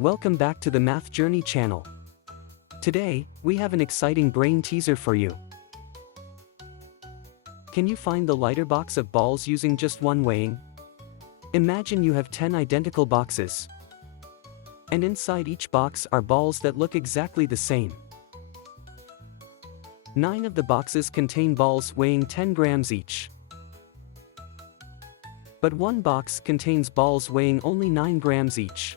Welcome back to the Math Journey channel. Today, we have an exciting brain teaser for you. Can you find the lighter box of balls using just one weighing? Imagine you have 10 identical boxes. And inside each box are balls that look exactly the same. 9 of the boxes contain balls weighing 10 grams each. But one box contains balls weighing only 9 grams each.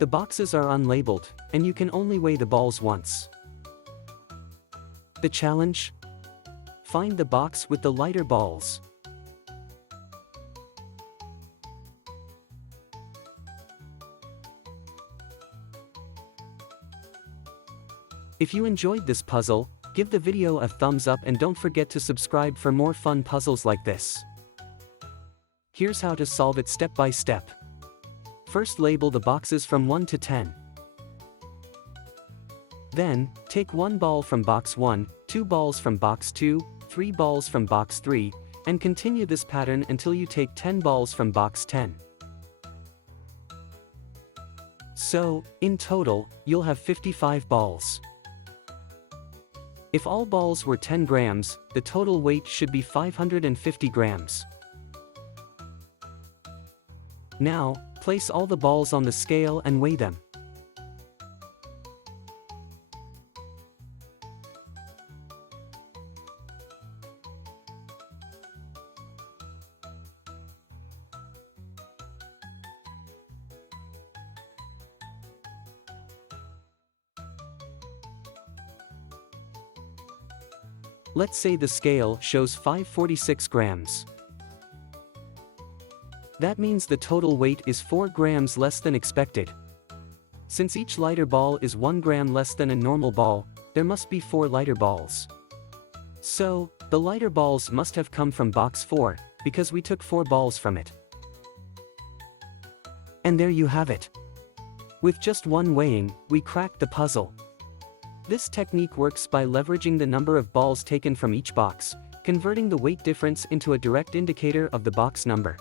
The boxes are unlabeled, and you can only weigh the balls once. The challenge? Find the box with the lighter balls. If you enjoyed this puzzle, give the video a thumbs up and don't forget to subscribe for more fun puzzles like this. Here's how to solve it step by step. First, label the boxes from 1 to 10. Then, take 1 ball from box 1, 2 balls from box 2, 3 balls from box 3, and continue this pattern until you take 10 balls from box 10. So, in total, you'll have 55 balls. If all balls were 10 grams, the total weight should be 550 grams. Now, place all the balls on the scale and weigh them. Let's say the scale shows 546 grams. That means the total weight is 4 grams less than expected. Since each lighter ball is 1 gram less than a normal ball, there must be 4 lighter balls. So, the lighter balls must have come from box 4, because we took 4 balls from it. And there you have it. With just one weighing, we cracked the puzzle. This technique works by leveraging the number of balls taken from each box, converting the weight difference into a direct indicator of the box number.